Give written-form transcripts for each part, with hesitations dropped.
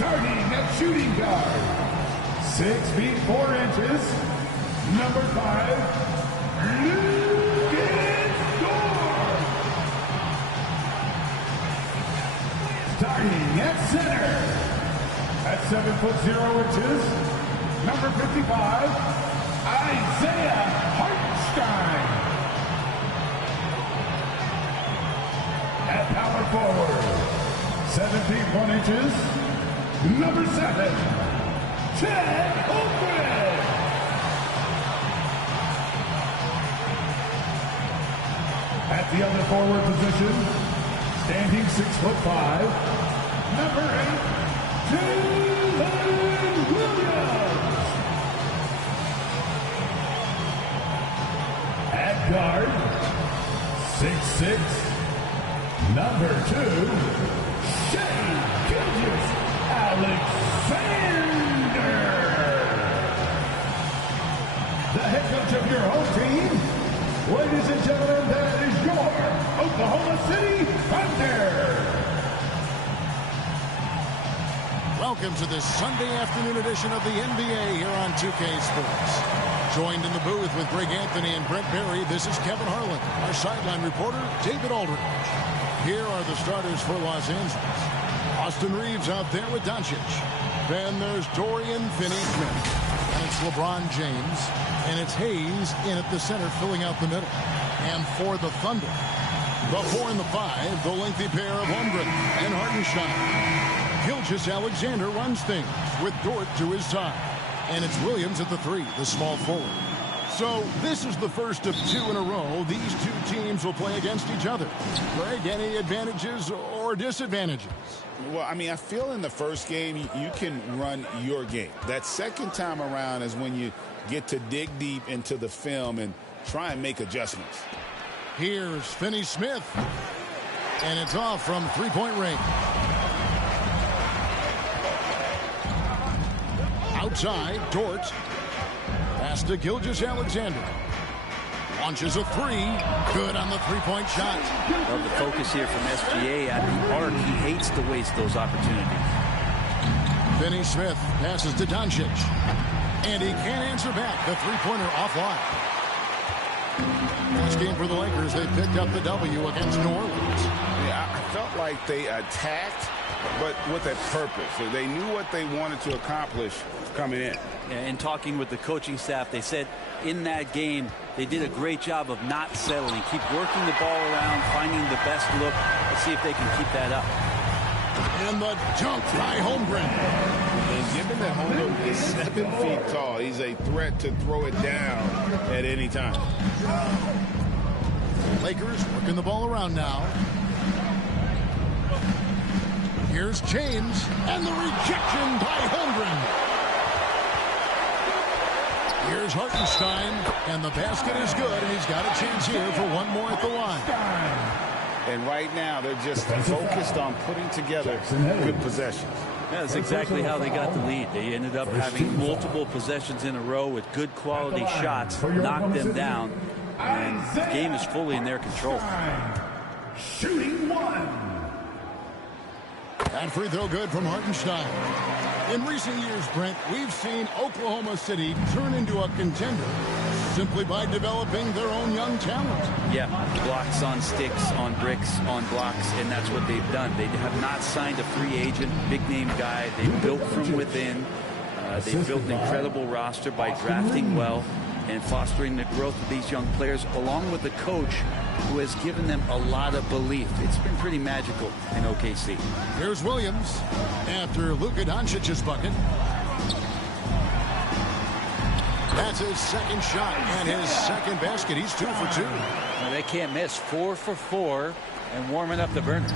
Starting at shooting guard, 6 feet 4 inches, number 5, LAKERS. Starting at center, at 7 foot 0 inches, number 55, Isaiah Hartenstein. At power forward, 7 feet 1 inches, number 7, Ted Holmgren. At the other forward position, standing 6 foot 5, number 8, Jalen Williams. At guard, 6'6", number 2, Shea Alexander. The head coach of your home team, ladies and gentlemen, that is your Oklahoma City Thunder. Welcome to this Sunday afternoon edition of the NBA here on 2K Sports. Joined in the booth with Greg Anthony and Brent Berry, this is Kevin Harlan. Our sideline reporter, David Aldridge. Here are the starters for Los Angeles. Austin Reeves out there with Doncic. Then there's Dorian Finney-Smith. And it's LeBron James. And it's Hayes in at the center, filling out the middle. And for the Thunder, the 4 and the 5, the lengthy pair of Holmgren and Hartenstein. Gilgeous-Alexander runs things with Dort to his side. And it's Williams at the 3, the small forward. So this is the first of 2 in a row. These two teams will play against each other. Greg, any advantages or disadvantages? Well, I mean, I feel in the first game, you can run your game. That second time around is when you get to dig deep into the film and try and make adjustments. Here's Finney-Smith. And it's off from three-point range. Outside, Dort. Pass to Gilgeous-Alexander. Launches a 3. Good on the three-point shot. Love the focus here from SGA at the arc. He hates to waste those opportunities. Finney-Smith passes to Doncic. And he can't answer back. The three-pointer offline. Last game for the Lakers, they picked up the W against New Orleans. Yeah, I felt like they attacked, but with a purpose. So they knew what they wanted to accomplish coming in. In talking with the coaching staff, they said in that game they did a great job of not settling. Keep working the ball around, finding the best look. Let's see if they can keep that up. And the dunk by Holmgren. And given that Holmgren is 7 feet tall, he's a threat to throw it down at any time. Lakers working the ball around now. Here's James, and the rejection by Holmgren. Here's Hartenstein, and the basket is good, and he's got a chance here for one more at the line. And right now, they're just focused on putting together good possessions. That's exactly how they got the lead. They ended up having multiple possessions in a row with good quality shots, knocked them down, and the game is fully in their control. Shooting 1. And free throw good from Hartenstein. In recent years, Brent, we've seen Oklahoma City turn into a contender simply by developing their own young talent. Yeah, blocks on sticks, on bricks, on blocks, and that's what they've done. They have not signed a free agent, big-name guy. They've built from within. They've built an incredible roster by drafting well and fostering the growth of these young players, along with a coach who has given them a lot of belief. It's been pretty magical in OKC. Here's Williams after Luka Doncic's bucket. That's his second shot and his second basket. He's 2 for 2. Well, they can't miss. 4 for 4 and warming up the burners.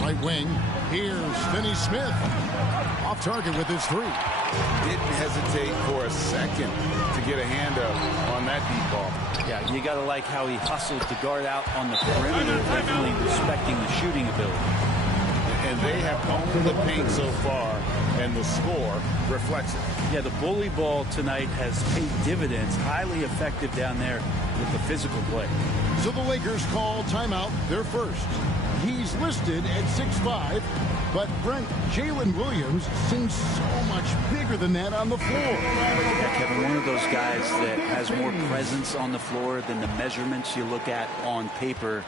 Right wing. Here's Finney-Smith. Off target with his 3. Didn't hesitate for a second to get a hand up on that deep ball. Yeah, you got to like how he hustled to guard out on the perimeter, definitely respecting the shooting ability. And they have owned the paint so far, and the score reflects it. Yeah, the bully ball tonight has paid dividends, highly effective down there with the physical play. So the Lakers call timeout, their first. He's listed at 6'5", but Brent, Jalen Williams seems so much bigger than that on the floor. Yeah, Kevin, one of those guys that has more presence on the floor than the measurements you look at on paper.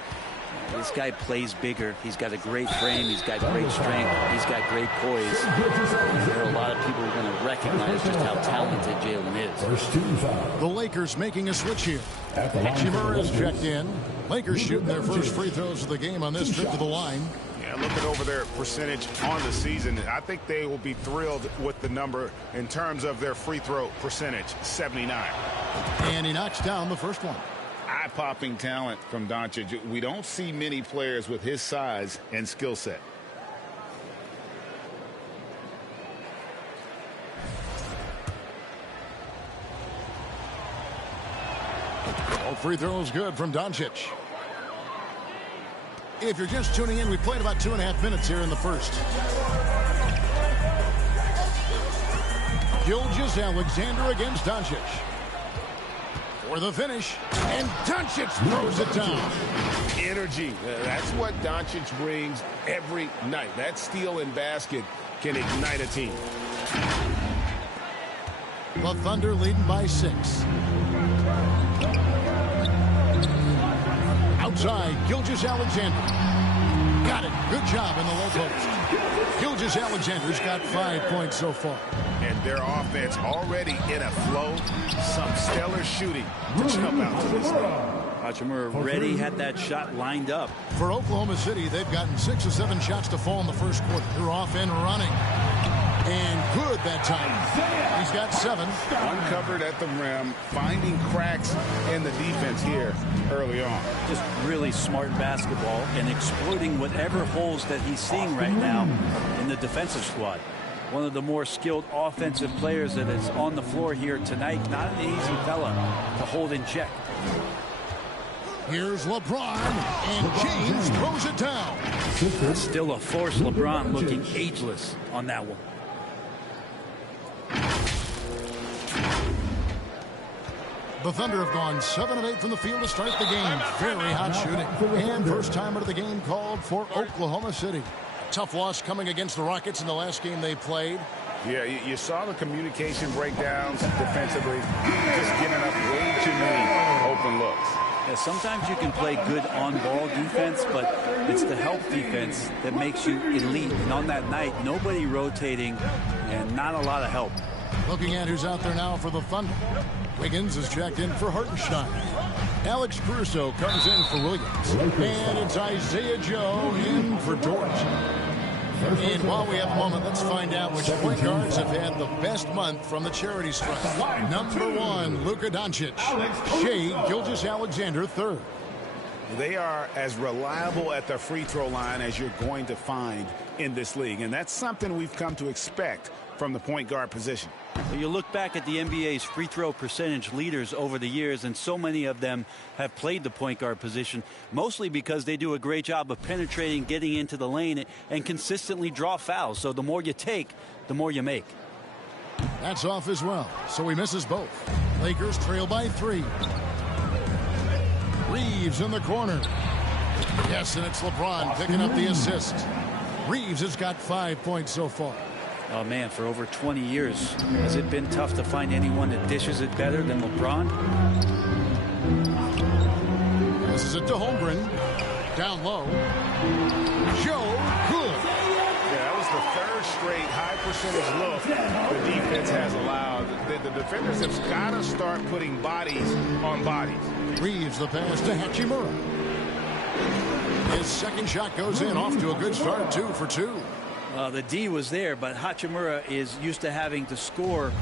This guy plays bigger. He's got a great frame. He's got great strength. He's got great poise. There are a lot of people who are going to recognize just how talented Jalen is. The Lakers making a switch here. Hachimura is checked in. Lakers shooting their first free throws of the game on this trip to the line. Yeah, looking over their percentage on the season, I think they will be thrilled with the number in terms of their free throw percentage, 79. And he knocks down the first one. Eye-popping talent from Doncic. We don't see many players with his size and skill set. All free throws good from Doncic. If you're just tuning in, we played about 2.5 minutes here in the first. Gilgeous-Alexander against Doncic. For the finish, and Doncic throws it down. Energy. That's what Doncic brings every night. That steal and basket can ignite a team. The Thunder leading by 6. Outside, Gilgeous-Alexander. Got it. Good job in the low post. Gilgeous-Alexander's got 5 points so far. And their offense already in a flow. Some stellar shooting to jump out to this league. Hachimura already had that shot lined up. For Oklahoma City, they've gotten 6 or 7 shots to fall in the first quarter. They're off and running. And good that time. He's got 7. Uncovered at the rim, finding cracks in the defense here early on. Just really smart basketball and exploiting whatever holes that he's seeing right now in the defensive squad. One of the more skilled offensive players that is on the floor here tonight. Not an easy fella to hold in check. Here's LeBron, and James throws it down. Still a force. LeBron looking ageless on that one. The Thunder have gone 7 of 8 from the field to start the game. Very hot shooting. And first time out of the game called for Oklahoma City. Tough loss coming against the Rockets in the last game they played. Yeah, you saw the communication breakdowns defensively. Just giving up way too many open looks. Yeah, sometimes you can play good on-ball defense, but it's the help defense that makes you elite. And on that night, nobody rotating and not a lot of help. Looking at who's out there now for the Thunder. Wiggins is checked in for Hartenstein. Alex Caruso comes in for Williams. And it's Isaiah Joe in for Dort. And while we have a moment, let's find out which point guards have had the best month from the charity stripe. Number 1, Luka Doncic. Shai Gilgeous-Alexander, 3rd. They are as reliable at the free throw line as you're going to find in this league. And that's something we've come to expect from the point guard position. You look back at the NBA's free throw percentage leaders over the years, and so many of them have played the point guard position, mostly because they do a great job of penetrating, getting into the lane, and consistently draw fouls. So the more you take, the more you make. That's off as well, so he misses both. Lakers trail by 3. Reeves in the corner. Yes, and it's LeBron picking up the assist. Reeves has got 5 points so far. Oh, man, for over 20 years, has it been tough to find anyone that dishes it better than LeBron? This is it to Holmgren. Down low. Joe, good. Yeah, that was the 3rd straight high percentage look the defense has allowed. The defenders have got to start putting bodies on bodies. Reeves the pass to Hachimura. His second shot goes in, off to a good start, 2 for 2. The D was there, but Hachimura is used to having to score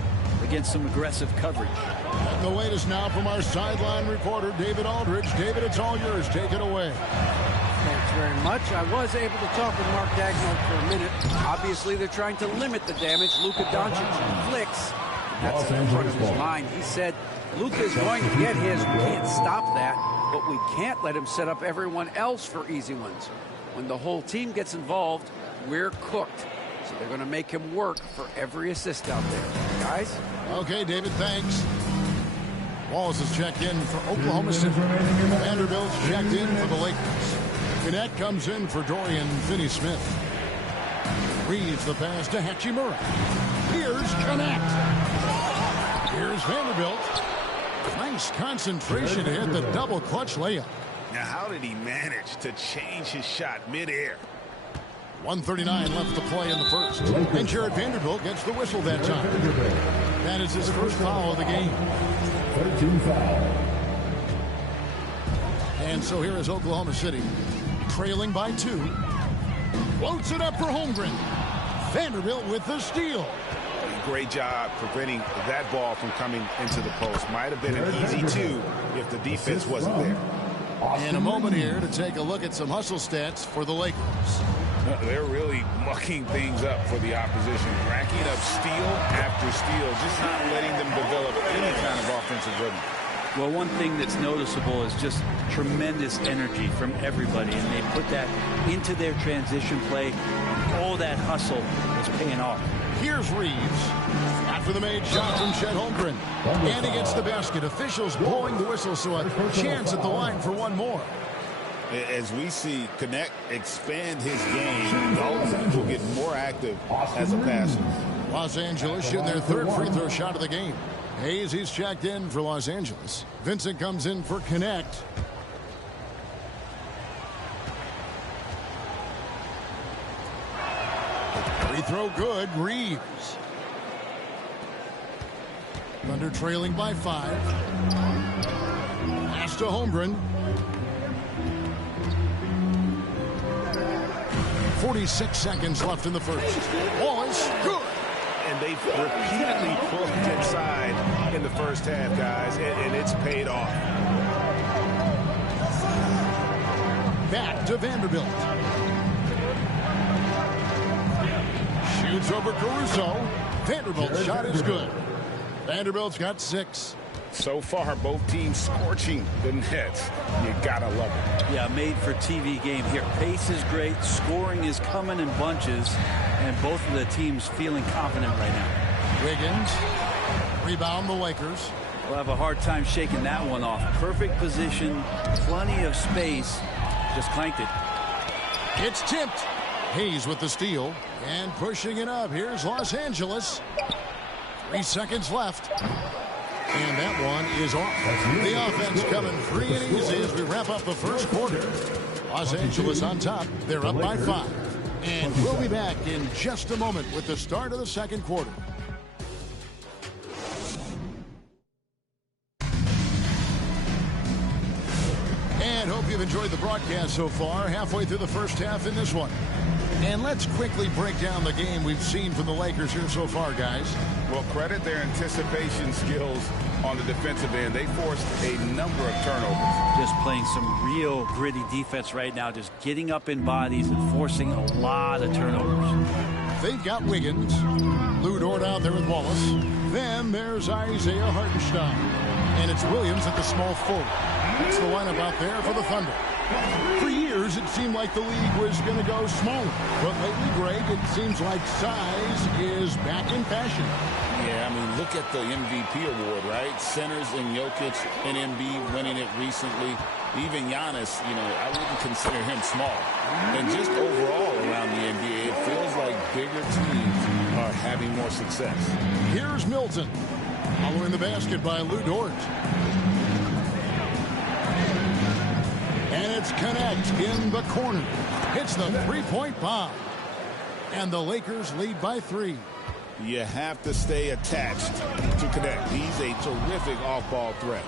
against some aggressive coverage. And the latest now from our sideline reporter, David Aldridge. David, it's all yours. Take it away. Thanks very much. I was able to talk with Mark Dagnall for a minute. Obviously, they're trying to limit the damage. Luka Doncic flicks. That's in front of his mind. He said, Luka is going to get his. We can't stop that, but we can't let him set up everyone else for easy ones. When the whole team gets involved, we're cooked. So they're going to make him work for every assist out there. Guys? Okay, David, thanks. Wallace is checked in for Oklahoma City. Vanderbilt's checked in for the Lakers. Connect comes in for Dorian Finney-Smith. Reads the pass to Hachimura. Here's Connect. Here's Vanderbilt. Nice concentration to hit the double clutch layup. Now, how did he manage to change his shot midair? 1:39 left to play in the first. And Jared Vanderbilt gets the whistle that time. That is his first foul of the game. 13 foul. And so here is Oklahoma City, trailing by 2. Floats it up for Holmgren. Vanderbilt with the steal. Great job preventing that ball from coming into the post. Might have been an easy 2 if the defense wasn't there. And a moment here to take a look at some hustle stats for the Lakers. They're really mucking things up for the opposition, racking up steal after steal, just not letting them develop any kind of offensive rhythm. Well, one thing that's noticeable is just tremendous energy from everybody, and they put that into their transition play. All that hustle is paying off. Here's Reeves. After the made shot from Chet Holmgren. And he gets the basket. Officials blowing the whistle, so a chance at the line for one more. As we see Connect expand his game, Dalton will get more active as a passer. Los Angeles shooting their third free throw shot of the game. Hayes, he's checked in for Los Angeles. Vincent comes in for Connect. Free throw good. Reeves. Thunder trailing by 5. Pass to Holmgren. 46 seconds left in the first. Wallace, good. And they've repeatedly pulled inside in the first half, guys, and it's paid off. Back to Vanderbilt. Shoots over Caruso. Vanderbilt's shot is good. Vanderbilt's got 6. So far, both teams scorching the Nets. You gotta love it. Yeah, made for TV game here. Pace is great. Scoring is coming in bunches. And both of the teams feeling confident right now. Wiggins. Rebound the Lakers. We'll have a hard time shaking that one off. Perfect position. Plenty of space. Just clanked it. It's tipped. Hayes with the steal. And pushing it up. Here's Los Angeles. 3 seconds left. And that one is off. The offense coming free and easy as we wrap up the first quarter. Los Angeles on top. They're up by 5. And we'll be back in just a moment with the start of the second quarter. And hope you've enjoyed the broadcast so far. Halfway through the first half in this one. And let's quickly break down the game we've seen from the Lakers here so far, guys. Well, credit their anticipation skills on the defensive end. They forced a number of turnovers. Just playing some real gritty defense right now. Just getting up in bodies and forcing a lot of turnovers. They've got Wiggins. Lou Dort out there with Wallace. Then there's Isaiah Hartenstein. And it's Williams at the small forward. That's the lineup out there for the Thunder. For years, it seemed like the league was going to go smaller. But lately, Greg, it seems like size is back in fashion. Yeah, I mean, look at the MVP award, right? Centers and Jokic and Embiid winning it recently. Even Giannis, you know, I wouldn't consider him small. And just overall around the NBA, it feels like bigger teams are having more success. Here's Milton. Following the basket by Lou Dort. And it's Connect in the corner. Hits the three-point bomb. And the Lakers lead by 3. You have to stay attached to Connect. He's a terrific off-ball threat.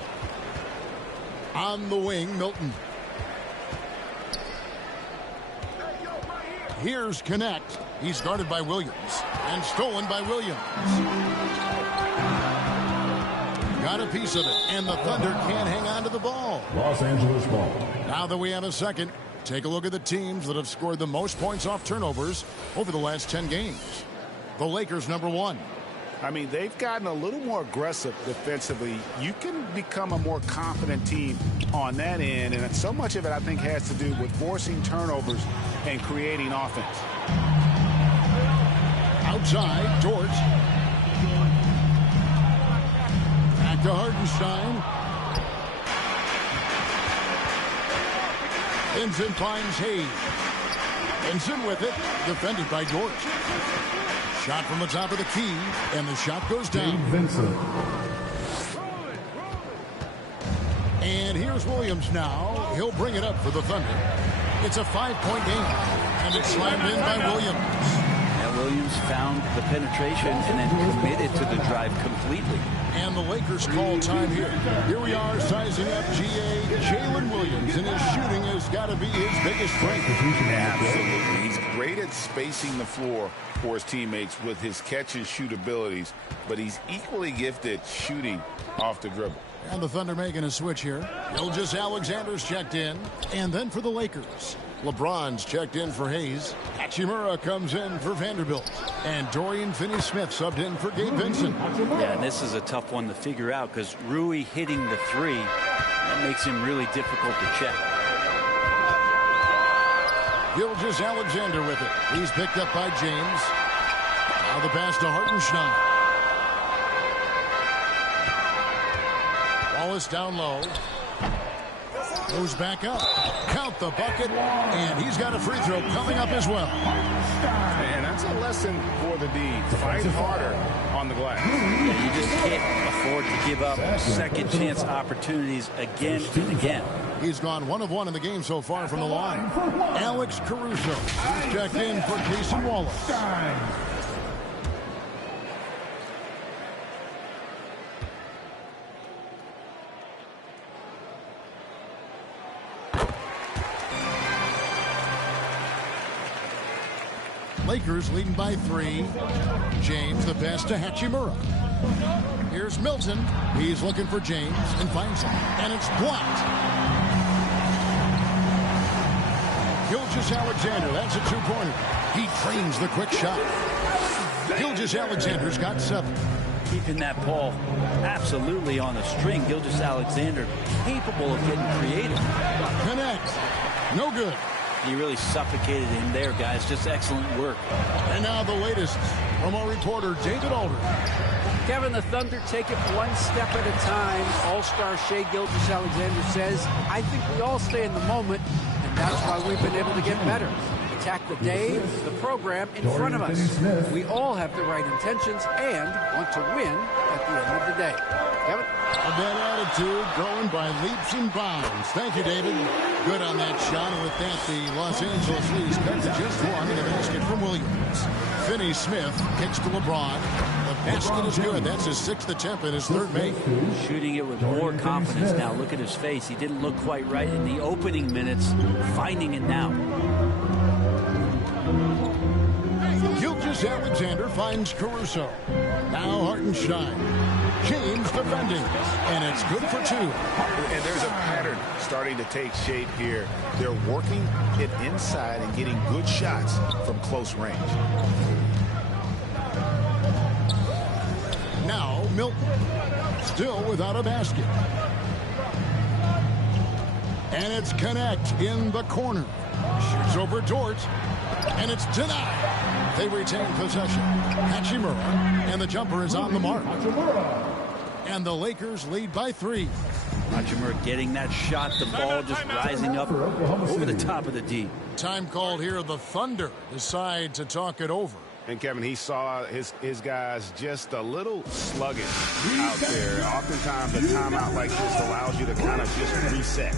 On the wing, Milton. Here's Connect. He's guarded by Williams. And stolen by Williams. Got a piece of it. And the Thunder can't hang on to the ball. Los Angeles ball. Now that we have a second, take a look at the teams that have scored the most points off turnovers over the last 10 games. The Lakers, number 1. I mean, they've gotten a little more aggressive defensively. You can become a more confident team on that end, and so much of it, I think, has to do with forcing turnovers and creating offense. Outside, Dort. Back to Hartenstein. Vincent finds Hayes. Vincent with it, defended by Dort. Shot from the top of the key, and the shot goes down. Vincent. And here's Williams now. He'll bring it up for the Thunder. It's a 5-point game, and it's slammed in by Williams. Now Williams found the penetration and then committed to the drive completely. And the Lakers call time here. Here we are sizing up GA Jalen Williams, and his shooting has got to be his biggest strength. Absolutely. He's great at spacing the floor for his teammates with his catch and shoot abilities, but he's equally gifted shooting off the dribble. And the Thunder making a switch here. Gilgeous-Alexander's checked in. And then for the Lakers, LeBron's checked in for Hayes. Hachimura comes in for Vanderbilt. And Dorian Finney-Smith subbed in for Gabe Vincent. Yeah, and this is a tough one to figure out because Rui hitting the three, that makes him really difficult to check. Gilgeous-Alexander with it. He's picked up by James. Now the pass to Hartenstein. Wallace down low. Goes back up. Count the bucket. And he's got a free throw coming up as well. And that's a lesson for the D. Fight harder on the glass. Yeah, you just can't afford to give up second chance opportunities again and again. He's gone 1 of 1 in the game so far from the line. Alex Caruso. He's checked in for Jason Wallace. Lakers leading by 3. James, the pass to Hachimura. Here's Milton. He's looking for James and finds him. And it's blocked. Gilgeous-Alexander, that's a 2-pointer. He trains the quick shot. Gilgeous-Alexander's got 7. Keeping that ball absolutely on the string. Gilgeous-Alexander capable of getting creative. Connect. No good. He really suffocated him there, guys. Just excellent work. And now the latest from our reporter, David Alder. Kevin, the Thunder take it one step at a time. All-star Shai Gilgeous-Alexander says, I think we all stay in the moment, and that's why we've been able to get better. Attack the day, the program in front of us. We all have the right intentions and want to win at the end of the day. Kevin? A bad attitude growing by leaps and bounds. Thank you, David. Good on that shot. And with that, the Los Angeles Leafs cut to just 1 in the basket from Williams. Finney-Smith kicks to LeBron. The basket is good. That's his 6th attempt and his 3rd make. Shooting it with more confidence now. Look at his face. He didn't look quite right in the opening minutes. Finding it now. Gilgeous-Alexander finds Caruso. Now Hartenstein. James defending. And it's good for 2. And there's a pattern starting to take shape here. They're working it inside and getting good shots from close range. Now Milton. Still without a basket. And it's Connect in the corner. Shoots over Dort. And it's denied. They retain possession. Hachimura. And the jumper is on the mark. And the Lakers lead by 3. Hachimura getting that shot. The ball just rising up over the top of the D. Time called here. The Thunder decide to talk it over. And Kevin, he saw his guys just a little sluggish out there. Oftentimes a timeout like this allows you to kind of just reset.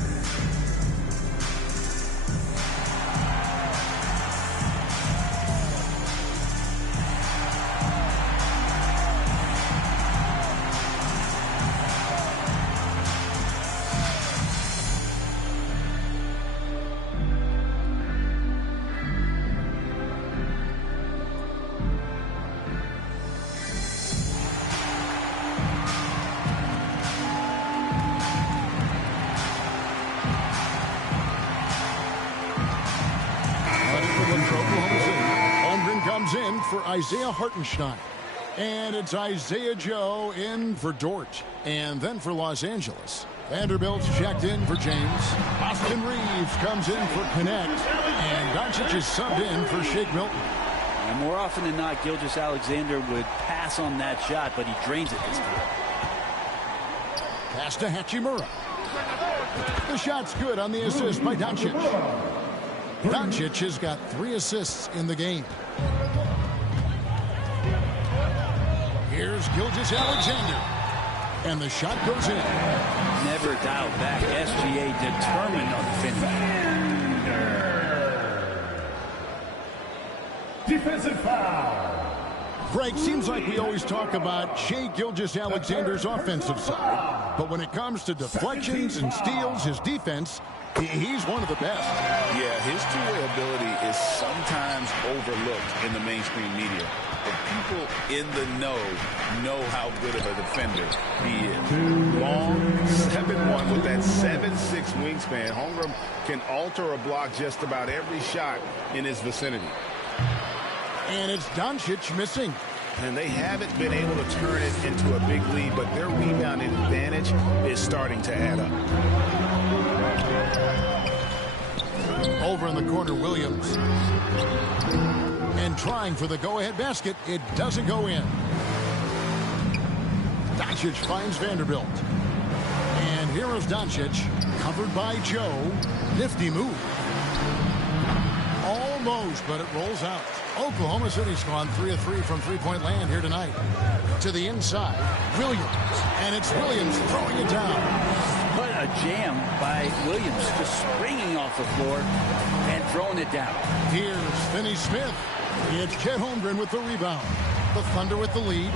In for Isaiah Hartenstein. And it's Isaiah Joe in for Dort. And then for Los Angeles, Vanderbilt's checked in for James. Austin Reeves comes in for Connect. And Doncic is subbed in for Shake Milton. And more often than not, Gilgeous-Alexander would pass on that shot, but he drains it this time. Pass to Hachimura. The shot's good on the assist by Doncic. Doncic has got 3 assists in the game. Here's Gilgeous-Alexander. And the shot goes in. Never doubt that. SGA determined on the finish. Defensive foul. Greg, seems like we always talk about Shai Gilgeous-Alexander's offensive side. But when it comes to deflections and steals, his defense, he's one of the best. Yeah, his two-way ability is sometimes overlooked in the mainstream media. But people in the know how good of a defender he is. Long, 7'1" with that 7'6" wingspan. Holmgren can alter a block just about every shot in his vicinity. And it's Doncic missing. And they haven't been able to turn it into a big lead, but their rebounding advantage is starting to add up. Over in the corner, Williams. And trying for the go-ahead basket. It doesn't go in. Doncic finds Vanderbilt. And here is Doncic, covered by Joe. Nifty move. Almost, but it rolls out. Oklahoma City's gone 3 of 3 from three-point land here tonight. To the inside, Williams. And it's Williams throwing it down. What a jam by Williams, just springing off the floor and throwing it down. Here's Finney Smith. It's Chet Holmgren with the rebound. The Thunder with the lead.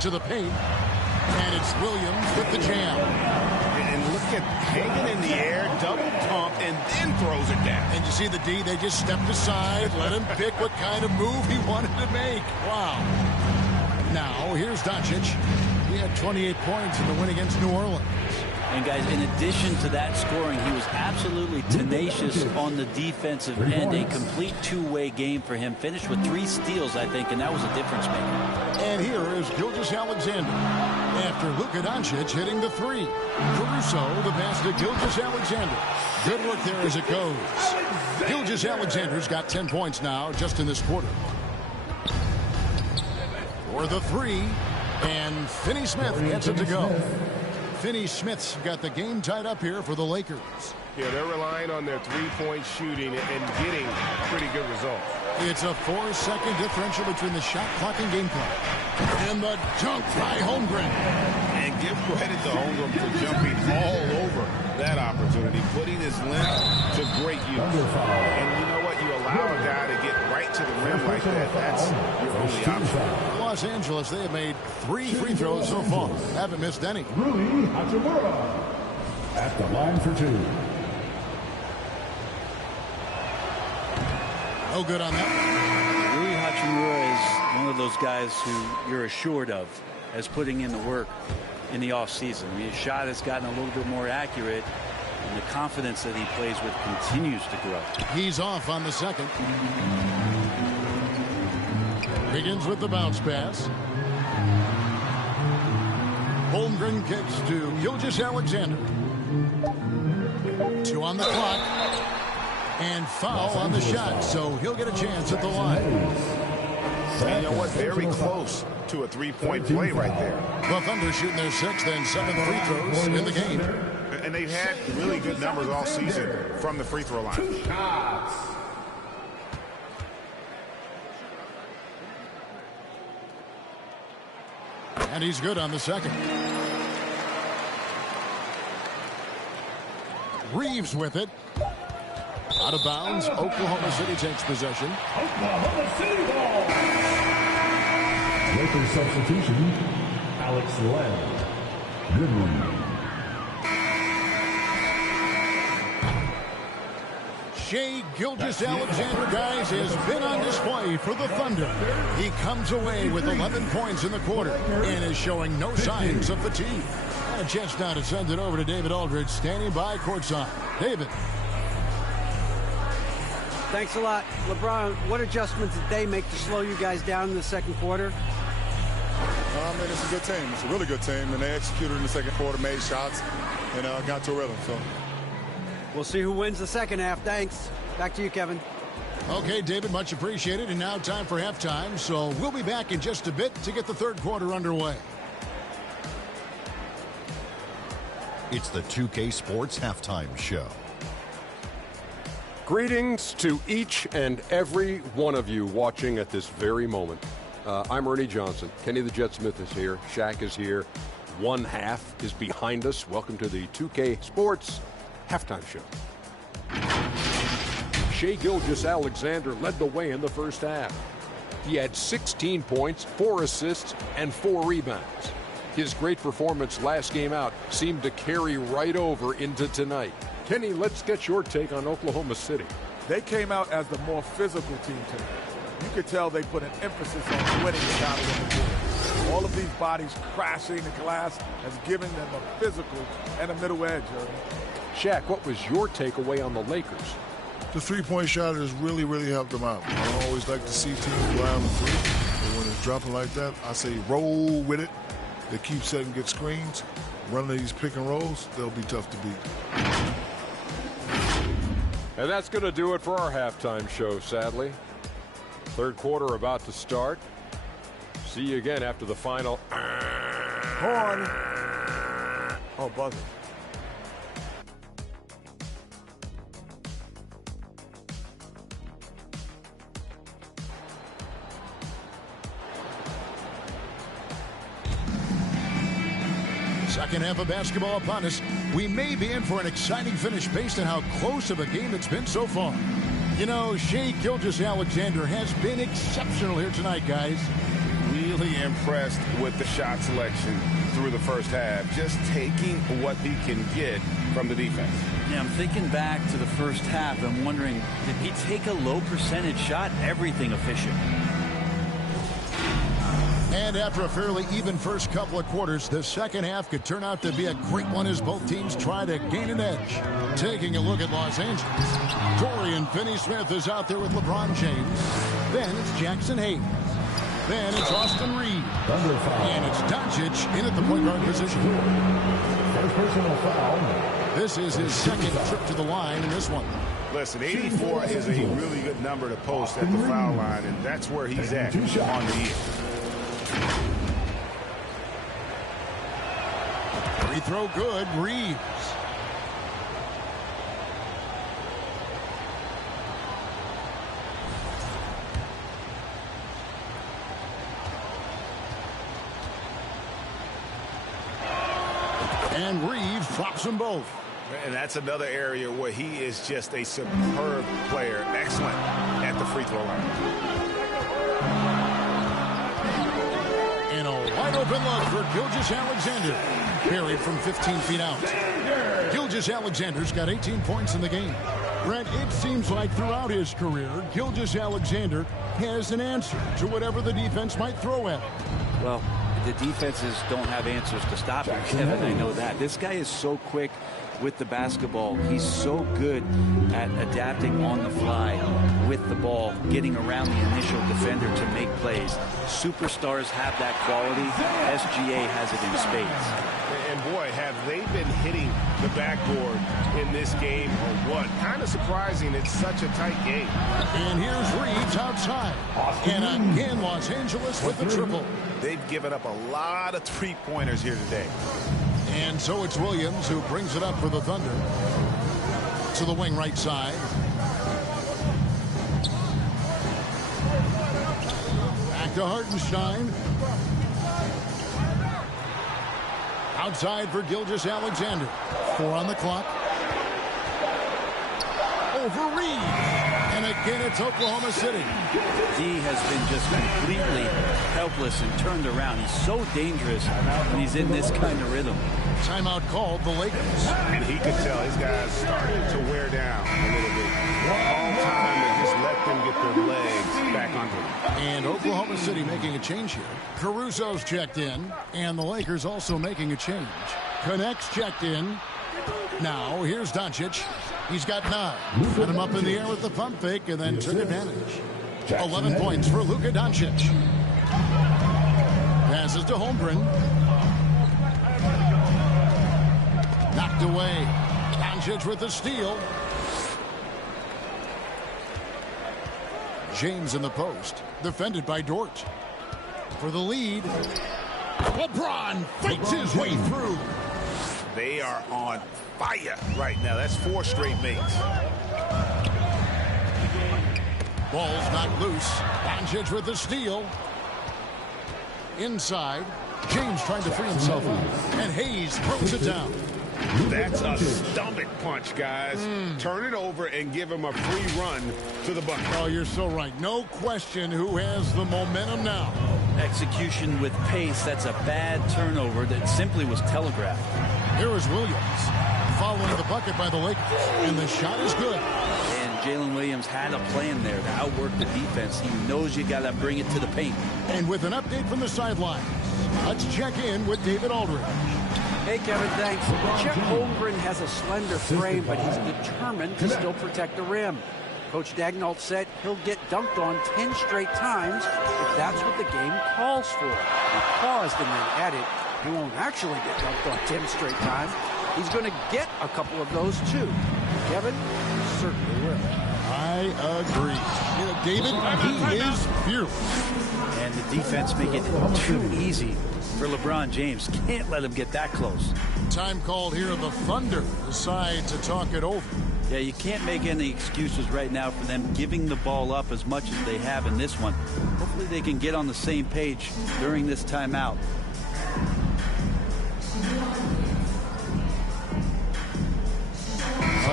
To the paint. And it's Williams with the jam. And look at hanging in the air, double pump, and then throws it down. And you see the D, they just stepped aside, let him pick what kind of move he wanted to make. Wow. Now, here's Doncic. He had 28 points in the win against New Orleans. And guys, in addition to that scoring, he was absolutely tenacious on the defensive end. A complete two-way game for him. Finished with 3 steals, I think, and that was a difference maker. And here is Gilgeous-Alexander. After Luka Doncic hitting the 3. Caruso, the pass to Gilgeous-Alexander. Good work there as it goes. Gilgeous-Alexander's got 10 points now just in this quarter. For the 3. And Finney Smith gets it to go. Finney Smith's got the game tied up here for the Lakers. Yeah, they're relying on their three-point shooting and getting pretty good results. It's a 4-second differential between the shot clock and game clock. And the dunk by Holmgren. And give credit to Holmgren for jumping all over that opportunity, putting his length to great use. And you know what? You allow a guy to get right to the rim like that. That's your only option. Los Angeles, they have made 3 free throws so far. Haven't missed any. Rui Hachimura at the line for 2. No good on that. Rui Hachimura is one of those guys who you're assured of as putting in the work in the offseason. I mean, his shot has gotten a little bit more accurate, and the confidence that he plays with continues to grow. He's off on the second. Begins with the bounce pass. Holmgren kicks to Gilgeous-Alexander. 2 on the clock. And foul on the shot, so he'll get a chance at the line. And you know what? Very close to a three-point play right there. The Thunder shooting their 6th and 7th free throws in the game. And they've had really good numbers all season from the free throw line. 2 shots. And he's good on the second. Reeves with it. Out of bounds. Oklahoma City takes possession. Oklahoma City ball. Lakers substitution. Alex Len. Goodwin. Shai Gilgeous-Alexander, guys, has been on display for the Thunder. He comes away with 11 points in the quarter and is showing no signs of fatigue. And a chance now to send it over to David Aldridge, standing by courtside. David. Thanks a lot. LeBron, what adjustments did they make to slow you guys down in the second quarter? Man, it's a good team. It's a really good team, and they executed in the second quarter, made shots, and got to a rhythm. So we'll see who wins the second half. Thanks. Back to you, Kevin. Okay, David, much appreciated. And now time for halftime, so we'll be back in just a bit to get the third quarter underway. It's the 2K Sports Halftime Show. Greetings to each and every one of you watching at this very moment. I'm Ernie Johnson. Kenny the Jet Smith is here. Shaq is here. One half is behind us. Welcome to the 2K Sports Halftime Show. Shai Gilgeous-Alexander led the way in the first half. He had 16 points, 4 assists, and 4 rebounds. His great performance last game out seemed to carry right over into tonight. Kenny, let's get your take on Oklahoma City. They came out as the more physical team tonight. You could tell they put an emphasis on winning the battle on the board. All of these bodies crashing the glass has given them a physical and a middle edge. Shaq, what was your takeaway on the Lakers? The three-point shot has really, really helped them out. I always like to see teams go out and three. But when it's dropping like that, I say roll with it. They keep setting good screens. Running these pick and rolls, they'll be tough to beat. And that's going to do it for our halftime show, sadly. Third quarter about to start. See you again after the final. Horn. Oh, buzzer. Second half of basketball upon us. We may be in for an exciting finish based on how close of a game it's been so far. You know, Shai Gilgeous-Alexander has been exceptional here tonight, guys. Really impressed with the shot selection through the first half. Just taking what he can get from the defense. Yeah, I'm thinking back to the first half. I'm wondering, did he take a low percentage shot? Everything efficient. And after a fairly even first couple of quarters, the second half could turn out to be a great one as both teams try to gain an edge. Taking a look at Los Angeles, Dorian Finney-Smith is out there with LeBron James. Then it's Jackson Hayes. Then it's Austin Reed. And it's Doncic in at the point guard position. First personal foul. This is his second trip to the line in this one. Listen, 84 is a really good number to post at the foul line, and that's where he's at on the year. Free throw good. Reeves. And Reeves drops them both. And that's another area where he is just a superb player. Excellent at the free throw line. And a wide open look for Gilgeous-Alexander. Buried from 15 feet out. Gilgeous-Alexander's got 18 points in the game. Brent, it seems like throughout his career, Gilgeous-Alexander has an answer to whatever the defense might throw at him. Well, the defenses don't have answers to stop him, Kevin. I know that. This guy is so quick with the basketball. He's so good at adapting on the fly with the ball, getting around the initial defender to make plays. Superstars have that quality. SGA has it in spades. And boy, have they been hitting the backboard in this game or what? Kind of surprising. It's such a tight game. And here's Reeves outside. And again, Los Angeles with the triple. They've given up a lot of three-pointers here today. And so it's Williams who brings it up for the Thunder. To the wing right side. Back to Hartenstein. Outside for Gilgeous-Alexander. 4 on the clock. Over Reeves. And again, it's Oklahoma City. D has been just completely helpless and turned around. He's so dangerous when he's in this kind of rhythm. Timeout called the Lakers. And he could tell his guys starting to wear down a little bit. All time to just let them get their legs back under them. And Oklahoma City making a change here. Caruso's checked in, and the Lakers also making a change. Connects checked in. Now, here's Doncic. He's got 9. Put him up in the air with the pump fake and then took advantage. 11 points for Luka Doncic. Passes to Holmgren. Knocked away. Doncic with the steal. James in the post. Defended by Dort. For the lead. LeBron fakes his way through. They are on fire right now. That's 4 straight makes. Ball's knocked loose. Doncic with the steal. Inside. James trying to free himself up. And Hayes throws it down. That's a stomach punch, guys. Turn it over and give him a free run to the bucket. Oh, you're so right. No question who has the momentum now. Execution with pace. That's a bad turnover that simply was telegraphed. Here is Williams following the bucket by the Lakers. And the shot is good. And Jalen Williams had a plan there to outwork the defense. He knows you got to bring it to the paint. And with an update from the sideline, let's check in with David Aldridge. Hey, Kevin, thanks. Chet Holmgren has a slender frame, but he's determined to still protect the rim. Coach Daigneault said he'll get dunked on 10 straight times if that's what the game calls for. He paused and then added, he won't actually get dunked on 10 straight times. He's going to get a couple of those, too. Kevin, he certainly will. I agree. You know, David, he is fearless. And the defense make it too easy for LeBron James. Can't let him get that close. Time called here. The Thunder decide to talk it over. Yeah, you can't make any excuses right now for them giving the ball up as much as they have in this one. Hopefully they can get on the same page during this timeout.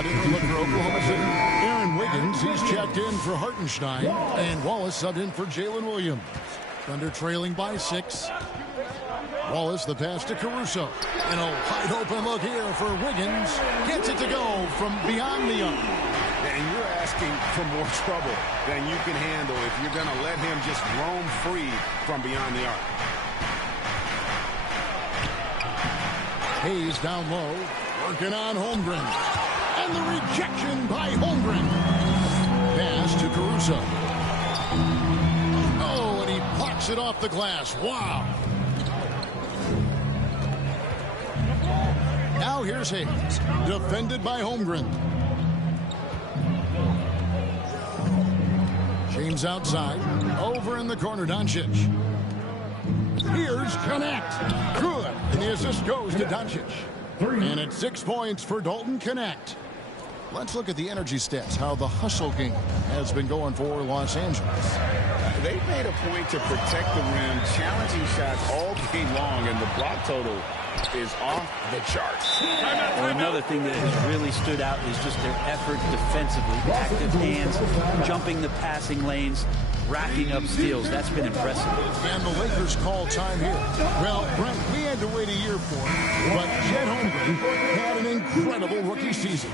Look for Oklahoma City. Aaron Wiggins, he's checked in for Hartenstein. And Wallace subbed in for Jalen Williams. Thunder trailing by 6. Wallace, the pass to Caruso. And a wide open look here for Wiggins. Gets it to go from beyond the arc. And you're asking for more trouble than you can handle if you're going to let him just roam free from beyond the arc. Hayes down low, working on Holmgren. And the rejection by Holmgren. Pass to Caruso. Oh, and he blocks it off the glass. Wow. Now here's Hayes, defended by Holmgren. James outside, over in the corner, Doncic. Here's Connect. Good. And the assist goes to Doncic. And it's 6 points for Dalton Connect. Let's look at the energy stats, how the hustle game has been going for Los Angeles. They've made a point to protect the rim, challenging shots all game long, and the block total is off the charts. Well, another thing that has really stood out is just their effort defensively. Active hands, jumping the passing lanes, racking up steals. That's been impressive. And the Lakers call time here. Well, Brent, we had to wait a year for it, but Chet Holmgren had an incredible rookie season.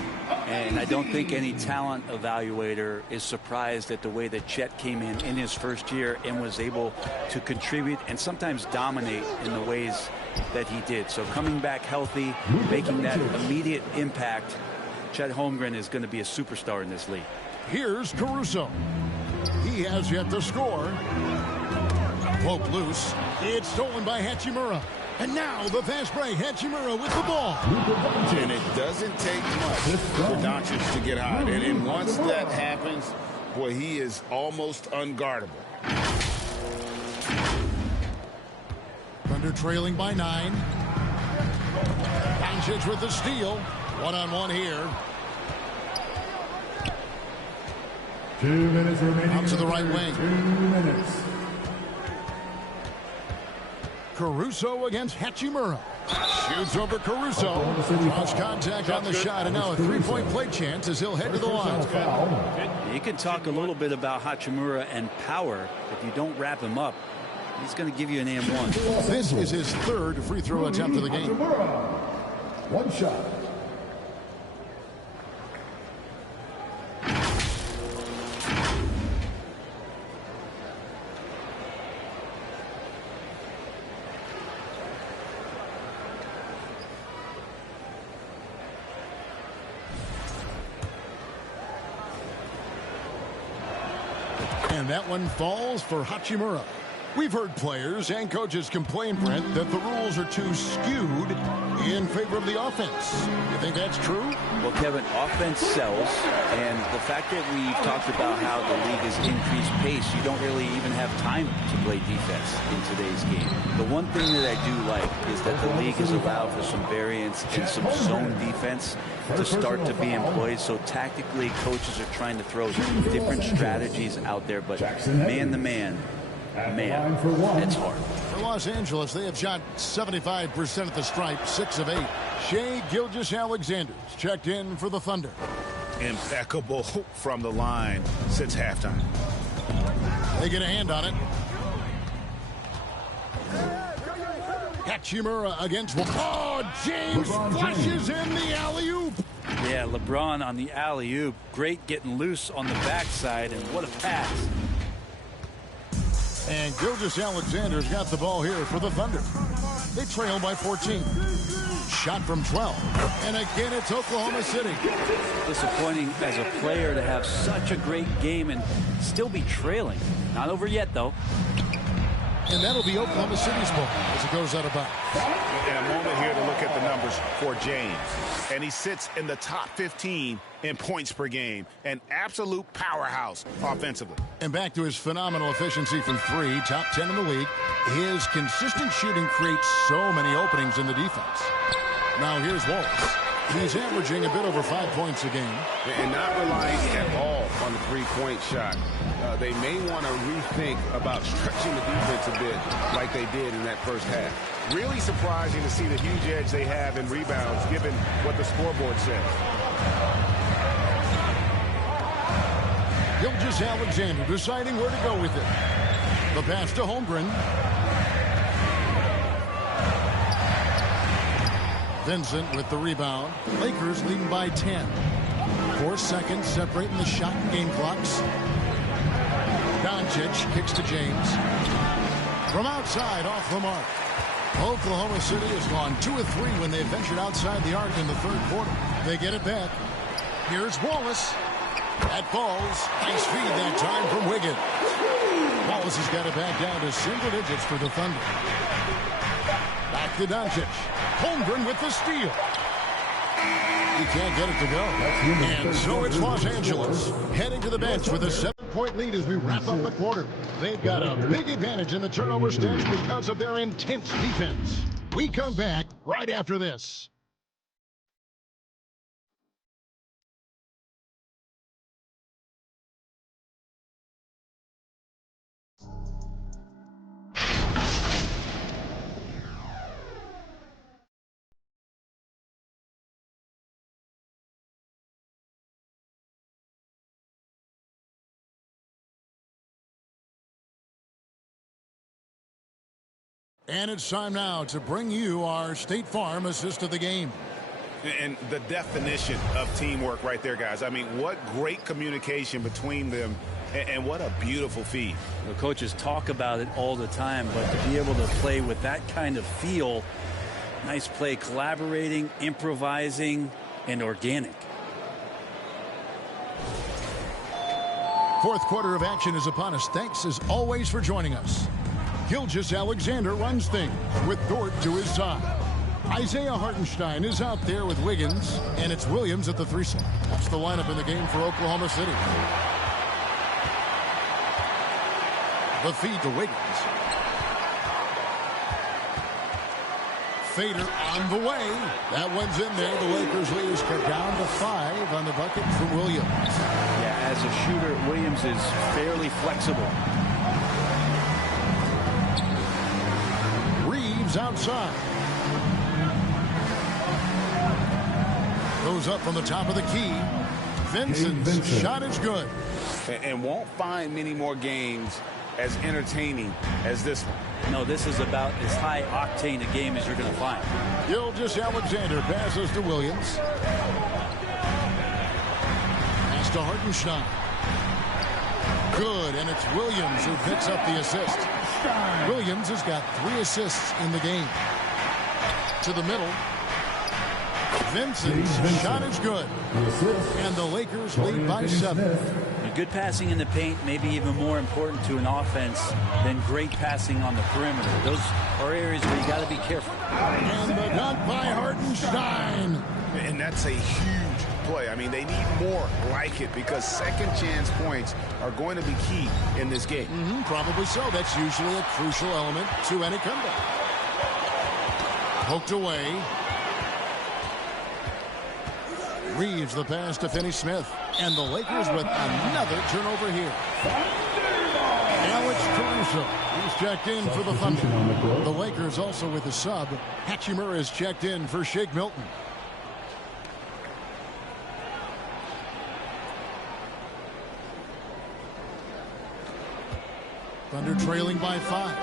And I don't think any talent evaluator is surprised at the way that Chet came in his first year and was able to contribute and sometimes dominate in the ways that he did. So coming back healthy, making that immediate impact, Chet Holmgren is going to be a superstar in this league. Here's Caruso. He has yet to score. Poke loose. It's stolen by Hachimura. And now the fast break. Hachimura with the ball. And it doesn't take much for Doncic to get hot. And once that happens, boy, he is almost unguardable. Thunder trailing by 9. Doncic with the steal. One-on-one here. 2 minutes remaining. Out to the right wing. 2 minutes. Caruso against Hachimura. Shoots over Caruso. Cross contact on the shot, and now a three-point play chance as he'll head to the line. You can talk a little bit about Hachimura and power. If you don't wrap him up, he's going to give you an and-1. This is his third free throw attempt of the game. One shot. And that one falls for Hachimura. We've heard players and coaches complain, Brent, that the rules are too skewed in favor of the offense. You think that's true? Well, Kevin, offense sells, and the fact that we've talked about how the league has increased pace, you don't really even have time to play defense in today's game. The one thing that I do like is that the league has allowed for some variance and some zone defense to start to be employed. So tactically, coaches are trying to throw different strategies out there, but man-to-man, man, it's hard. For Los Angeles, they have shot 75% at the stripe, 6 of 8. Shai Gilgeous-Alexander's checked in for the Thunder. Impeccable from the line since halftime. They get a hand on it. Hachimura against... Oh, James flushes in the alley-oop. Yeah, LeBron on the alley-oop. Great getting loose on the backside, and what a pass. And Gilgeous-Alexander's got the ball here for the Thunder. They trail by 14. Shot from 12. And again, it's Oklahoma City. Disappointing as a player to have such a great game and still be trailing. Not over yet, though. And that'll be Oklahoma City's ball as it goes out of bounds. And a moment here to look at the numbers for James. And he sits in the top 15 in points per game. An absolute powerhouse offensively. And back to his phenomenal efficiency from 3, top 10 in the league. His consistent shooting creates so many openings in the defense. Now here's Wallace. He's averaging a bit over 5 points a game. And not relying at all on the three-point shot. They may want to rethink about stretching the defense a bit like they did in that first half. Really surprising to see the huge edge they have in rebounds given what the scoreboard says. Gilgeous-Alexander deciding where to go with it. The pass to Holmgren. Vincent with the rebound. Lakers leading by 10. 4 seconds separating the shot and game clocks. Doncic kicks to James. From outside, off the mark. Oklahoma City has gone 2 of 3 when they ventured outside the arc in the third quarter. They get it back. Here's Wallace. That falls. Nice feed that time from Wiggins. Wallace has got it back down to single digits for the Thunder. Back to Doncic. Holmgren with the steal. He can't get it to go. And so it's Los Angeles heading to the bench with a 7-point lead as we wrap up the quarter. They've got a big advantage in the turnover stats because of their intense defense. We come back right after this. And it's time now to bring you our State Farm assist of the game. And the definition of teamwork right there, guys. I mean, what great communication between them, and what a beautiful feed. The coaches talk about it all the time, but to be able to play with that kind of feel, nice play, collaborating, improvising, and organic. Fourth quarter of action is upon us. Thanks as always for joining us. Gilgeous-Alexander runs things with Dort to his side. Isaiah Hartenstein is out there with Wiggins, and it's Williams at the 3 slot. That's the lineup in the game for Oklahoma City. The feed to Wiggins. Fader on the way. That one's in there. The Lakers lead is cut down to 5 on the bucket from Williams. Yeah, as a shooter, Williams is fairly flexible. Outside. Goes up from the top of the key. Vincent's shot is good. And won't find many more games as entertaining as this one. No, this is about as high octane a game as you're going to find. Gilgeous-Alexander passes to Williams. Pass to Hartenstein. Good, and it's Williams who picks up the assist. Williams has got 3 assists in the game. To the middle. Vincent's shot is good. And the Lakers lead by 7. Good passing in the paint may be even more important to an offense than great passing on the perimeter. Those are areas where you got to be careful. And the dunk by Hartenstein. And that's a huge play. I mean, they need more like it because second chance points are going to be key in this game. Probably so. That's usually a crucial element to any comeback. Poked away. Reeves the pass to Finney-Smith. And the Lakers with another turnover here. Alex Caruso. He's checked in for the Thunder. The Lakers also with a sub. Hachimura is checked in for Shake Milton. Thunder trailing by 5.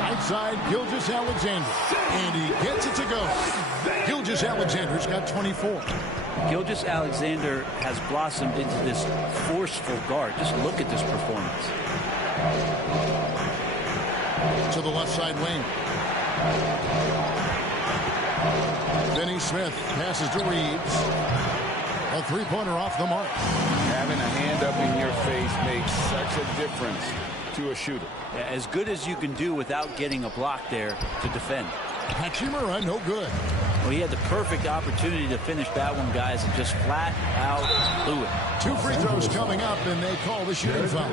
Right side, Gilgeous-Alexander. And he gets it to go. Gilgeous-Alexander's got 24. Gilgeous-Alexander has blossomed into this forceful guard. Just look at this performance. To the left side wing. Finney-Smith passes to Reeves. A three-pointer off the mark. Having a hand up in your face makes such a difference to a shooter. As good as you can do without getting a block there to defend. Hachimura, no good. Well, he had the perfect opportunity to finish that one, guys, and just flat out blew it. 2 free throws coming up, and they call the shooting foul.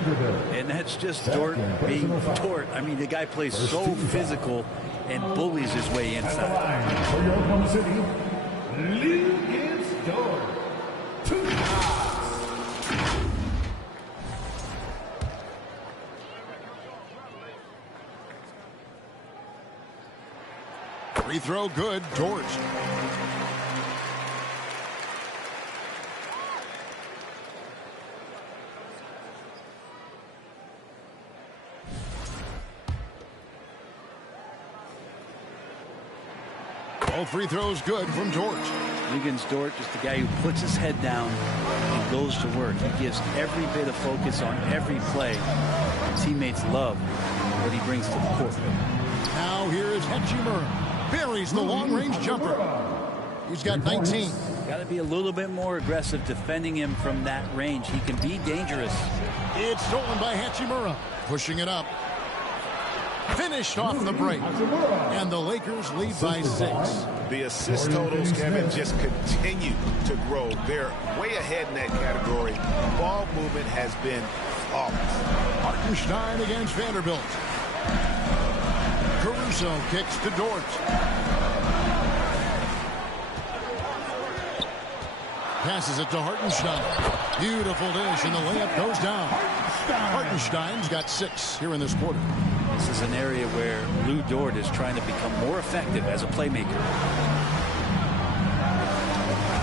And that's just Dort being Dort. I mean, the guy plays so physical and bullies his way inside. For your Oklahoma City, Lucas Dort. 2 shots. Free throw good, Dort. All free throws good from Dort. Wiggins Dort, just the guy who puts his head down and goes to work. He gives every bit of focus on every play. Teammates love what he brings to the court. Now here is Hachimura. Buries the long-range jumper. He's got 19. Got to be a little bit more aggressive defending him from that range. He can be dangerous. It's stolen by Hachimura. Pushing it up. Finished off the break. And the Lakers lead by 6. The assist totals, Kevin, just continue to grow. They're way ahead in that category. Ball movement has been flawless. Hartenstein against Vanderbilt. Caruso kicks to Dort. Passes it to Hartenstein. Beautiful dish, and the layup goes down. Hartenstein's got 6 here in this quarter. This is an area where Lou Dort is trying to become more effective as a playmaker.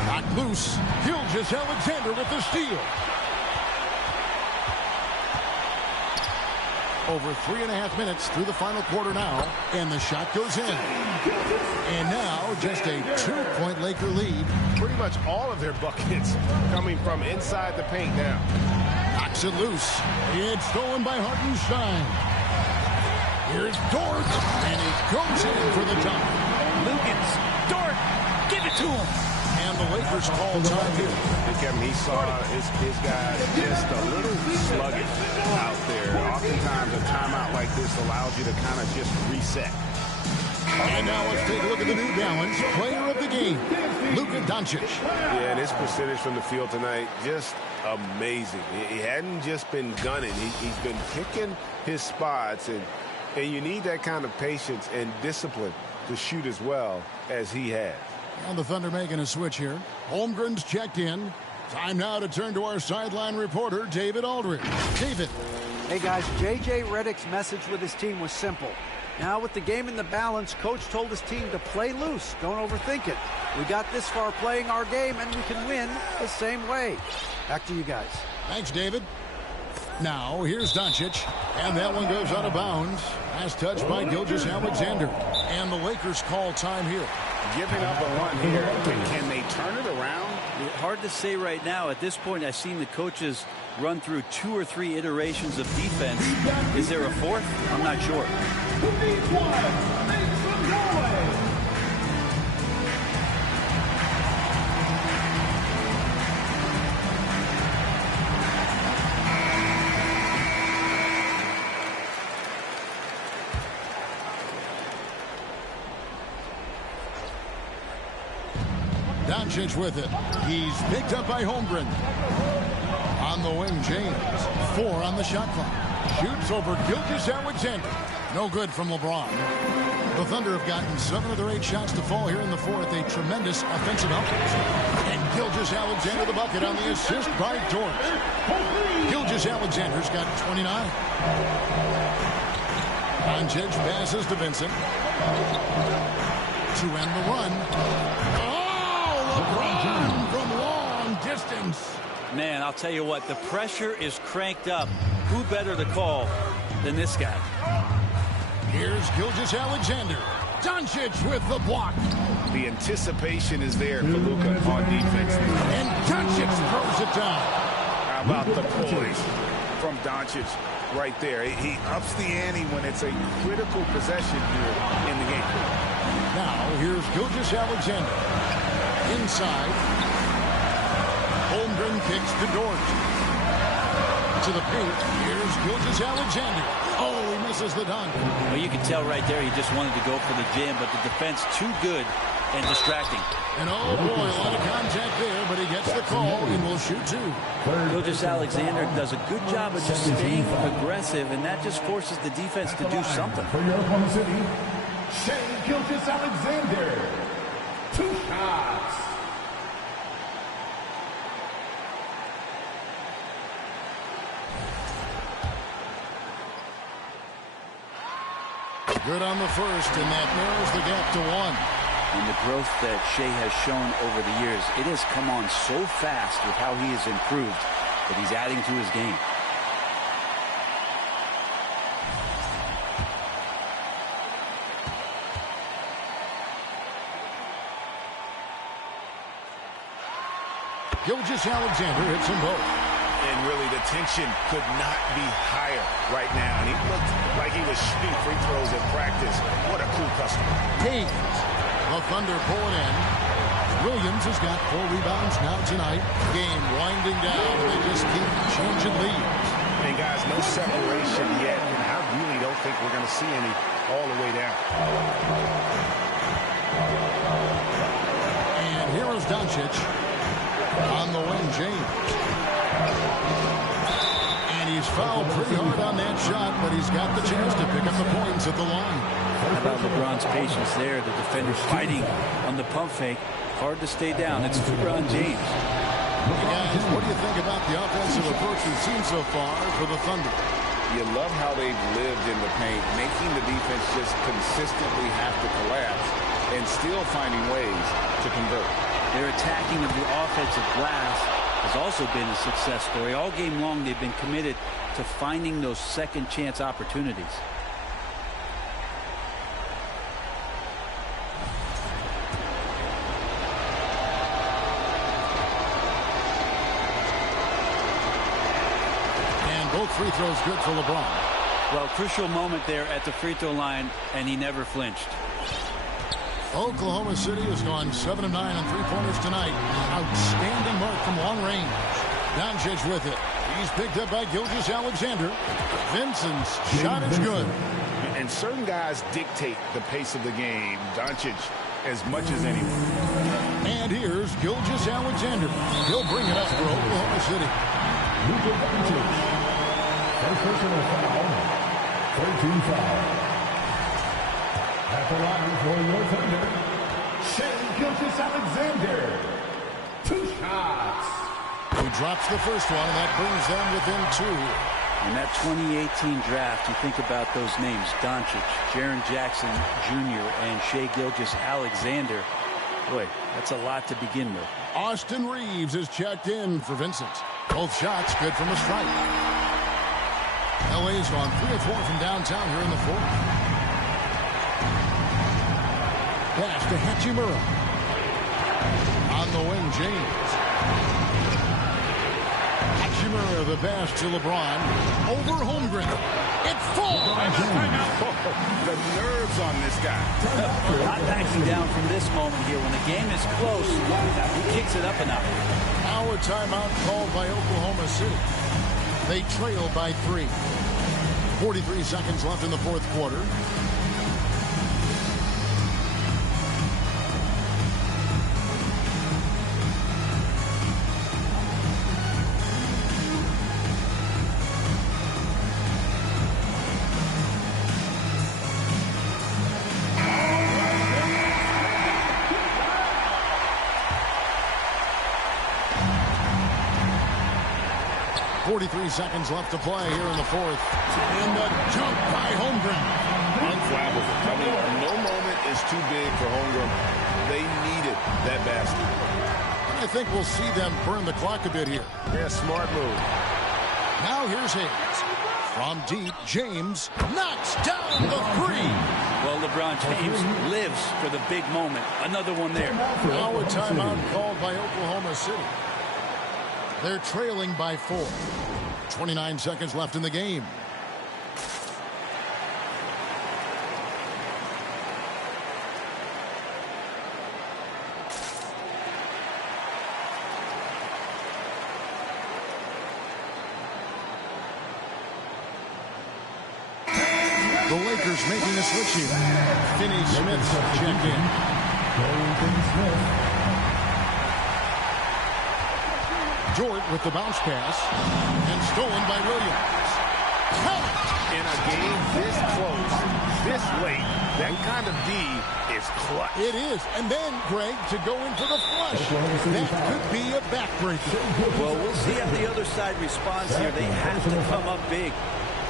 Not loose. Gilgeous-Alexander with the steal. Over 3.5 minutes through the final quarter now, and the shot goes in. And now just a 2-point Laker lead. Pretty much all of their buckets coming from inside the paint now. Knocks it loose. It's stolen by Hartenstein. Here's Dort, and he goes in for the dunk. Lucas Dort, give it to him. And the Lakers call time here. Kevin, he saw his guys just a little sluggish out there. Oftentimes, a timeout like this allows you to kind of just reset. And now let's take a look at the New Balance player of the game, Luka Doncic. Yeah, and his percentage from the field tonight, just amazing. He hadn't just been gunning. He's been picking his spots, and you need that kind of patience and discipline to shoot as well as he has. And the Thunder making a switch here. Holmgren's checked in. Time now to turn to our sideline reporter, David Aldridge. David. Hey, guys, J.J. Redick's message with his team was simple. Now, with the game in the balance, Coach told his team to play loose. Don't overthink it. We got this far playing our game, and we can win the same way. Back to you guys. Thanks, David. Now, here's Doncic, and that one goes out of bounds. Last touch by Gilgeous-Alexander. And the Lakers call time here. Giving up a run here. Can they turn it around? Hard to say right now. At this point, I've seen the coaches run through 2 or 3 iterations of defense. Is there a 4th? I'm not sure. Doncic with it. He's picked up by Holmgren. On the wing, James. 4 on the shot clock. Shoots over Gilgeous-Alexander. No good from LeBron. The Thunder have gotten 7 of their 8 shots to fall here in the fourth. A tremendous offensive output. And Gilgeous-Alexander the bucket on the assist by Dort. Gilgeous-Alexander's got 29. Doncic passes to Vincent. To end the run. Oh, LeBron from long distance. Man, I'll tell you what, the pressure is cranked up. Who better to call than this guy? Here's Gilgeous-Alexander. Doncic with the block. The anticipation is there for Luka on defense. And Doncic throws it down. How about the poise from Doncic right there? He ups the ante when it's a critical possession here in the game. Now, here's Gilgeous-Alexander. Inside. Holmgren kicks to Dort. To the paint. Here's Gilgeous-Alexander. Oh, he misses the dunk. Well, you can tell right there he just wanted to go for the jam, but the defense too good and distracting. And oh boy, a lot of contact there, but he gets the call and will shoot 2. Gilgeous-Alexander does a good job of just staying aggressive, and that just forces the defense to do something. For your Oklahoma City, Shai Gilgeous-Alexander. 2 shots. Good on the first, and that narrows the gap to 1. And the growth that Shai has shown over the years, it has come on so fast with how he has improved that he's adding to his game. Gilgeous-Alexander hits them both. And really, the tension could not be higher right now. And he looked like he was shooting free throws at practice. What a cool customer. Hayes. The Thunder pull it in. Williams has got 4 rebounds now tonight. Game winding down. They just keep changing leads. And guys, no separation yet. And I really don't think we're going to see any all the way down. And here is Doncic. On the wing, James. And he's fouled pretty hard on that shot, but he's got the chance to pick up the points at the line. How about LeBron's patience there? The defender fighting on the pump fake. Hard to stay down. It's LeBron James. Hey guys, what do you think about the offensive approach we've seen so far for the Thunder? You love how they've lived in the paint, making the defense just consistently have to collapse and still finding ways to convert. Their attacking of the offensive glass has also been a success story. All game long, they've been committed to finding those second chance opportunities. And both free throws good for LeBron. Well, crucial moment there at the free throw line, and he never flinched. Oklahoma City has gone 7 of 9 on 3-pointers tonight. Outstanding mark from long range. Doncic with it. He's picked up by Gilgeous-Alexander. Vincent's shot is good. And certain guys dictate the pace of the game. Doncic as much as anyone. And here's Gilgeous-Alexander. He'll bring it up for Oklahoma City. Luka Doncic. First personal foul. 13 foul. At the line for your Thunder, Shai Gilgeous-Alexander. 2 shots. He drops the first one, and that brings them within 2. In that 2018 draft, you think about those names, Doncic, Jaren Jackson Jr., and Shai Gilgeous-Alexander. Boy, that's a lot to begin with. Austin Reeves is checked in for Vincent. Both shots good from the stripe. LA's gone 3 of 4 from downtown here in the fourth. Pass to Hachimura. On the wing, James. Hachimura, the pass to LeBron. Over Holmgren. It falls. The nerves on this guy. Not backing down from this moment here. When the game is close, he kicks it up a notch. Now a timeout called by Oklahoma City. They trail by 3. 43 seconds left in the fourth quarter. 43 seconds left to play here in the fourth. And the jump by Holmgren. Unflappable. I mean, no moment is too big for Holmgren. They needed that basket. I think we'll see them burn the clock a bit here. Yeah, smart move. Now here's Hayes. From deep, James knocks down the three. Well, LeBron James lives for the big moment. Another one there. Now a timeout called by Oklahoma City. They're trailing by 4. 29 seconds left in the game. The Lakers making a switch here. Finney Smith's checked in. Jordan with the bounce pass. And stolen by Williams. Count! In a game this close, this late, that kind of D is clutch. It is. And then, Greg, to go in for the flush. That could be a backbreaker. Well, we'll see how the other side responds here. They have to come up big.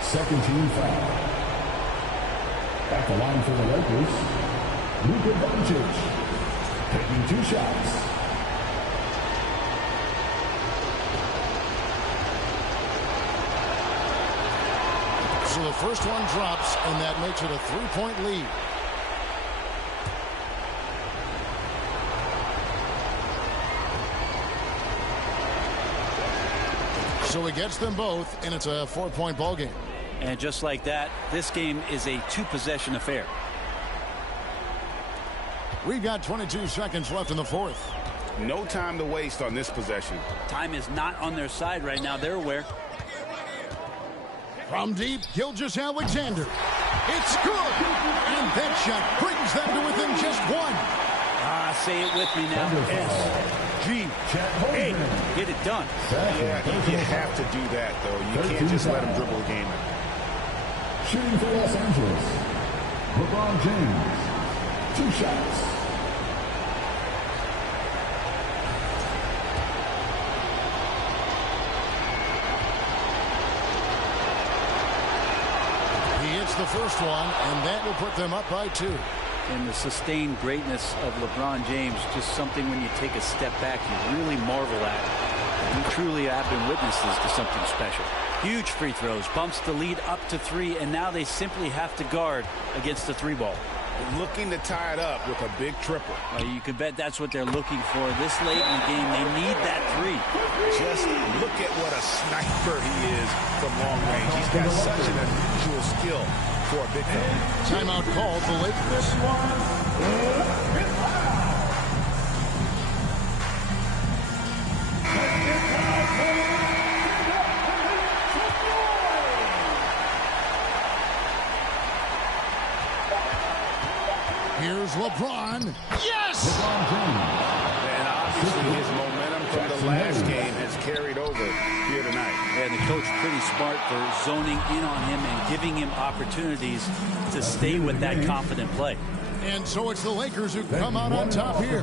Second team foul. At the line for the Lakers, Luka Doncic taking 2 shots. So the first one drops, and that makes it a 3-point lead. So he gets them both, and it's a 4-point ball game. And just like that, this game is a 2-possession affair. We've got 22 seconds left in the fourth. No time to waste on this possession. Time is not on their side right now. They're aware. From deep, Gilgeous-Alexander. It's good! And that shot brings them to within just 1. Say it with me now. S-G-A. Get it done. Yeah, you have to do that, though. You can't just let him dribble the game in. Shooting for Los Angeles, LeBron James, 2 shots. He hits the first one, and that will put them up by 2. And the sustained greatness of LeBron James, just something when you take a step back, you really marvel at. We truly have been witnesses to something special. Huge free throws, bumps the lead up to 3, and now they simply have to guard against the 3-ball. Looking to tie it up with a big triple. You can bet that's what they're looking for. This late in the game, they need that 3. Just look at what a sniper he is from long range. He's got such an unusual skill for a big man. Timeout called the Lakers. Here's LeBron. Yes! And obviously his momentum from the last game has carried over here tonight. And the coach pretty smart for zoning in on him and giving him opportunities to stay with that confident play. And so it's the Lakers who come out on top here.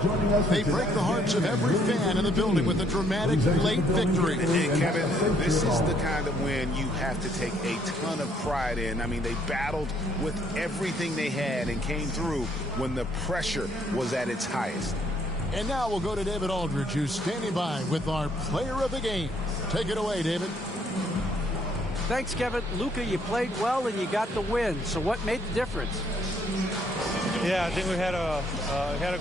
They break the hearts of every fan in the building with a dramatic late victory. And Kevin, this is the kind of win you have to take a ton of pride in. I mean, they battled with everything they had and came through when the pressure was at its highest. And now we'll go to David Aldridge, who's standing by with our player of the game. Take it away, David. Thanks, Kevin. Luka, you played well and you got the win. So what made the difference? Yeah, I think we had a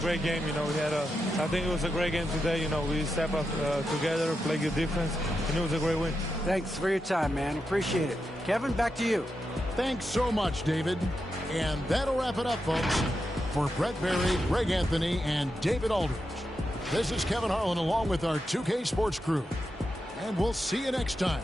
great game. You know, I think it was a great game today. You know, we step up together, play good defense, and it was a great win. Thanks for your time, man. Appreciate it. Kevin, back to you. Thanks so much, David. And that'll wrap it up, folks. For Brett Berry, Greg Anthony, and David Aldridge, this is Kevin Harlan along with our 2K Sports crew. And we'll see you next time.